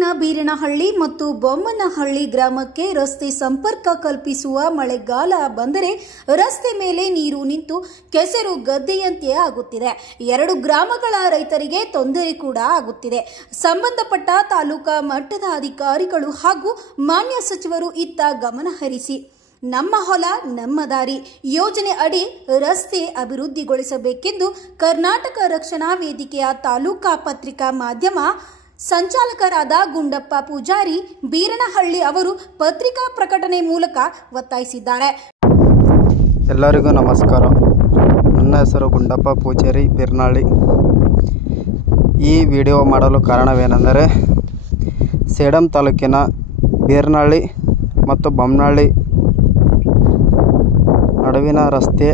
ತಾಲೂಕಿನ ಬೀರನಹಳ್ಳಿ ಮತ್ತು ಬೊಮ್ಮನಹಳ್ಳಿ ಗ್ರಾಮಕ್ಕೆ ರಸ್ತೆ ಸಂಪರ್ಕ ಕಲ್ಪಿಸುವ ಮಳೆಗಾಲ ಬಂದರೆ ರಸ್ತೆ ಮೇಲೆ ನೀರು ನಿಂತು ಕೆಸರು ಗದ್ದೆಯಂತೆ ಆಗುತ್ತಿದೆ. ಎರಡು ಗ್ರಾಮಗಳ ರೈತರಿಗೆ ತೊಂದರೆ ಕೂಡ ಆಗುತ್ತಿದೆ. ಸಂಬಂಧಪಟ್ಟ ತಾಲೂಕಾ ಮಟ್ಟದ ಅಧಿಕಾರಿಗಳು ಹಾಗೂ ಮಾನ್ಯ ಸಚಿವರು ಇತ್ತ ಗಮನ ಹರಿಸಿ ನಮ್ಮ ಹೊಲ ನಮ್ಮ ದಾರಿ ಯೋಜನೆ ಅಡಿ ರಸ್ತೆ ಅಭಿವೃದ್ಧಿಗೊಳಿಸಬೇಕೆಂದು ಕರ್ನಾಟಕ ರಕ್ಷಣಾ ವೇದಿಕೆಯ ತಾಲೂಕಾ ಪತ್ರಿಕಾ ಮಾಧ್ಯಮ ಸಂಚಾಲಕರಾದ ಗುಂಡಪ್ಪ ಪೂಜಾರಿ ಬೀರನಹಳ್ಳಿ ಅವರು ಪತ್ರಿಕಾ ಪ್ರಕಟಣೆ ಮೂಲಕ ಒತ್ತಾಯಿಸಿದ್ದಾರೆ. ಎಲ್ಲರಿಗೂ ನಮಸ್ಕಾರ. ನನ್ನ ಹೆಸರು ಗುಂಡಪ್ಪ ಪೂಜಾರಿ ಬೀರನಹಳ್ಳಿ. ಈ ವಿಡಿಯೋ ಮಾಡಲು ಕಾರಣವೇನೆಂದರೆ ಸೇಡಂ ತಾಲೂಕಿನ ಬೀರನಹಳ್ಳಿ ಮತ್ತು ಬೊಮ್ಮನಹಳ್ಳಿ ನಡುವಿನ ರಸ್ತೆ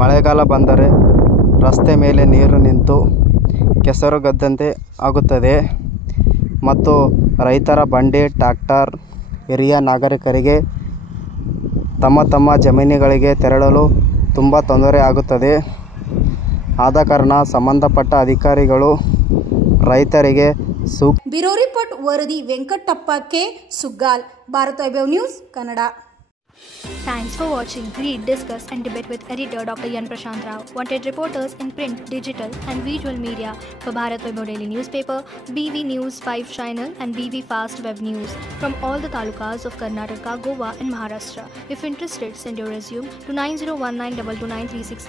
ಮಳೆಗಾಲ ಬಂದರೆ ರಸ್ತೆ ಮೇಲೆ ನೀರು ನಿಂತು ಕೆಸರು ಗದ್ದಂತೆ ಆಗುತ್ತದೆ ಮತ್ತು ರೈತರ ಬಂಡಿ, ಟ್ರ್ಯಾಕ್ಟರ್, ಹಿರಿಯ ನಾಗರಿಕರಿಗೆ ತಮ್ಮ ಜಮೀನುಗಳಿಗೆ ತೆರಳಲು ತುಂಬ ತೊಂದರೆ ಆಗುತ್ತದೆ. ಆದ ಕಾರಣ ಸಂಬಂಧಪಟ್ಟ ಅಧಿಕಾರಿಗಳು ರೈತರಿಗೆ ಬ್ಯೂರೋ ರಿಪೋರ್ಟ್ ವರದಿ Venkatappa K Suggal, Bharat Vaibhav news Kannada. Thanks for watching. Read, discuss and debate with editor Dr. Yan Prashant Rao. Wanted reporters in print, digital and visual media for Bharat Vaibhav Daily Newspaper, BV News 5 Channel and BV Fast Web News from all the talukas of Karnataka, Goa and Maharashtra. If interested, send your resume to 9019229369.